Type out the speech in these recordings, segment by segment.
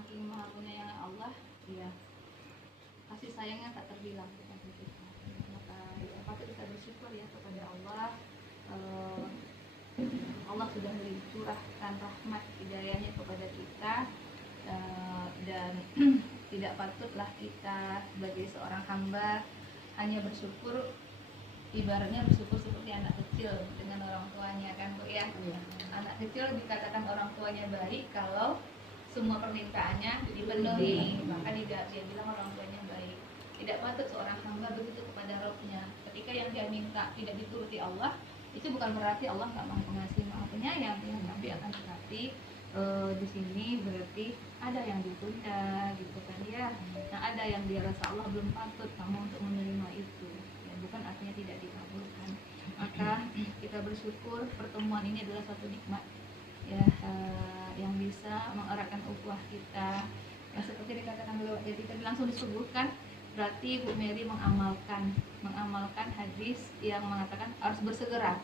saking maha penyayang Allah, ya kasih sayangnya tak terbilang kepada kita. Maka ya, patut kita bersyukur ya kepada Allah. Allah sudah mencurahkan rahmat hidayahnya kepada kita, dan tidak patutlah kita sebagai seorang hamba hanya bersyukur, ibaratnya bersyukur seperti anak kecil dengan orang tuanya, kan Bu ya. Anak kecil dikatakan orang tuanya baik kalau semua permintaannya dipenuhi, maka dia bilang orang tuanya baik. Tidak patut seorang hamba begitu kepada Rabb-nya. Ketika yang dia minta tidak dituruti Allah, itu bukan berarti Allah nggak mau pengasih, maha penyayang, tapi akan tetapi di sini berarti ada yang ditunda gitu kan ya. Nah, ada yang dia rasa Allah belum patut kamu untuk menerima itu, ya, bukan artinya tidak dikabulkan. Maka kita bersyukur pertemuan ini adalah suatu nikmat ya, yang bisa mengeratkan ukhuwah kita. Yang seperti dikatakan beliau, jadi tadi langsung disuguhkan, berarti Bu Mary mengamalkan hadis yang mengatakan harus bersegera.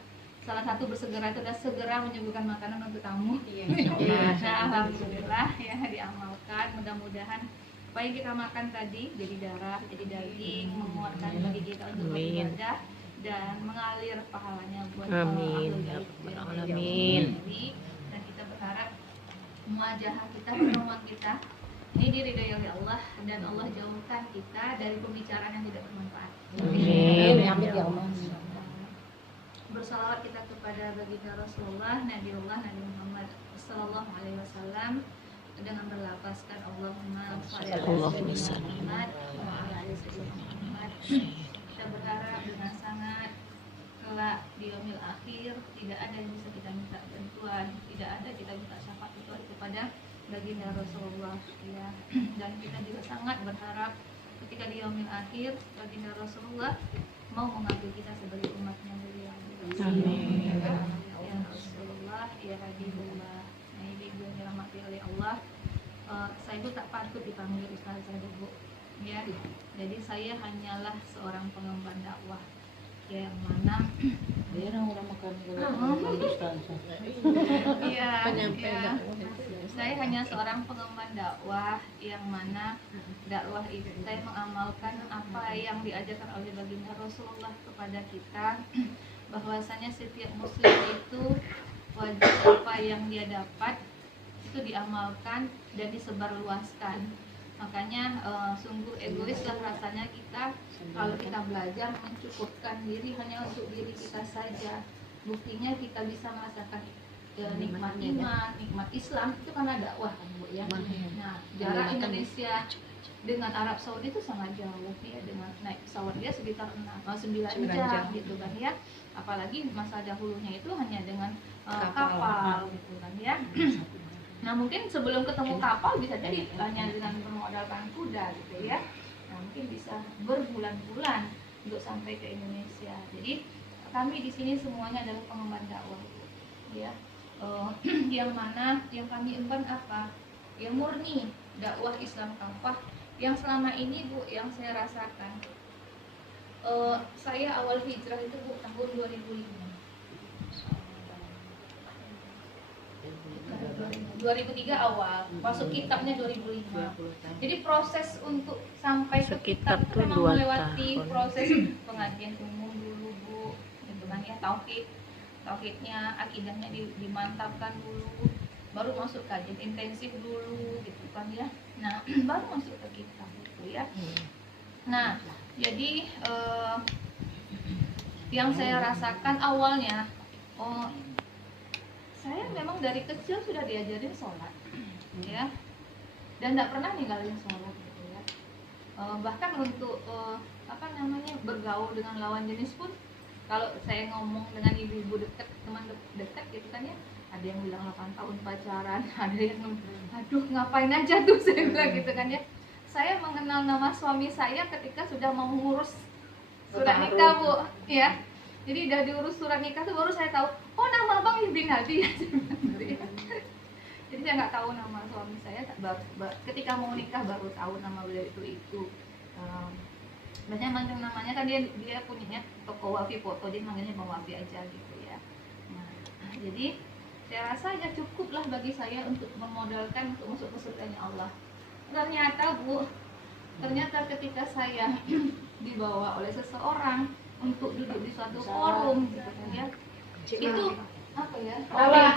Salah satu bersegera itu adalah segera menyuguhkan makanan untuk tamu. Nah, alhamdulillah ya diamalkan. Mudah-mudahan apa yang kita makan tadi jadi darah, jadi daging, menguatkan bagi kita untuk beribadah dan mengalir pahalanya buat amin. Amin. Dan kita berharap muajah kita, pertemuan kita ini diridhai oleh Allah, dan Allah jauhkan kita dari pembicaraan yang tidak bermanfaat. Amin. Bersalawat kita kepada baginda Rasulullah Nabiullah Nabi Muhammad sallallahu alaihi wasallam dengan berlafazkan Allahumma shalli ala sayyidina Muhammad wa ala ali sayyidina Muhammad. Kita berharap dengan sangat kelak di yaumil akhir tidak ada yang bisa kita minta bantuan, tidak ada kita minta syafaat kecuali kepada baginda Rasulullah ya. Dan kita juga sangat berharap ketika di yaumil akhir baginda Rasulullah mau mengambil kita sebagai umatnya beliau. Amin. Ya Rasulullah, ya Habibullah. Nah, ini ibu yang dirahmati oleh Allah. Saya itu tak patut dipanggil Ustaz saya Bu. Ya, jadi saya hanyalah seorang pengemban dakwah. Ya, yang mana dia orang makan iya, saya hanya seorang pengemban dakwah yang mana dakwah itu saya mengamalkan apa yang diajarkan oleh baginda Rasulullah kepada kita, bahwasanya setiap muslim itu wajib apa yang dia dapat itu diamalkan dan disebarluaskan. Makanya sungguh egoislah rasanya kita kalau kita belajar mencukupkan diri hanya untuk diri kita saja. Buktinya kita bisa merasakan nikmat iman, nikmat Islam itu karena dakwah kan Bu ya. Nah, jarak Indonesia dengan Arab Saudi itu sangat jauh ya, dengan naik pesawat dia sekitar 9 jam gitu kan ya. Apalagi masa dahulunya itu hanya dengan kapal gitu kan ya. Nah, mungkin sebelum ketemu kapal bisa jadi hanya dengan bermodalkan kuda gitu ya. Nah, mungkin bisa berbulan-bulan untuk sampai ke Indonesia. Jadi kami di sini semuanya adalah pengemban dakwah ya. Yang mana yang kami emban apa? Yang murni dakwah Islam kafah yang selama ini Bu yang saya rasakan. Saya awal hijrah itu Bu tahun 2005. 2003 awal, masuk kitabnya 2005. Jadi proses untuk sampai ke kitab itu memang melewati proses pengajian umum dulu Bu, gitu kan ya, tauhidnya, akidahnya dimantapkan dulu, baru masuk kajian intensif dulu, gitu kan ya. Nah, baru masuk ke kitab gitu ya. Nah, jadi yang saya rasakan awalnya, saya memang dari kecil sudah diajarin sholat, ya, dan tidak pernah ninggalin sholat, gitu ya. Bahkan untuk bergaul dengan lawan jenis pun, kalau saya ngomong dengan ibu-ibu dekat, teman dekat, gitu kan ya, ada yang bilang 8 tahun pacaran, ada yang aduh ngapain aja tuh saya bilang gitu kan ya. Saya mengenal nama suami saya ketika sudah mau ngurus surat nikah Bu, ya. Jadi udah diurus surat nikah tuh baru saya tahu, oh nama Abang Ibn Hadi ya. Jadi saya nggak tahu nama suami saya, ketika mau nikah baru tahu nama beliau itu. Banyak macam namanya kan dia punyanya toko Wafi foto, jadi manggilnya Bang Wafi aja gitu ya. Nah, jadi saya rasa ya cukuplah bagi saya untuk memodalkan untuk masuk ke surganya Allah. Ternyata Bu, ternyata ketika saya dibawa oleh seseorang untuk duduk di suatu forum gitu kan ya, itu apa ya? Salah.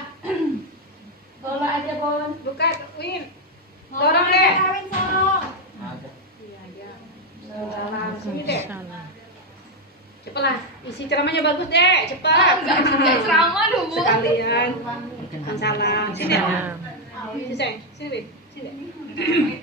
Tolak aja, Bon. Bukan, Win. Dorong deh. Salah. Sini deh. Salah. Cepatlah. Isi ceramahnya bagus deh. Cepat. Enggak ceramah dong Bu. Sekalian. Salah. Sini. Salah. Sini. Sini. Sini.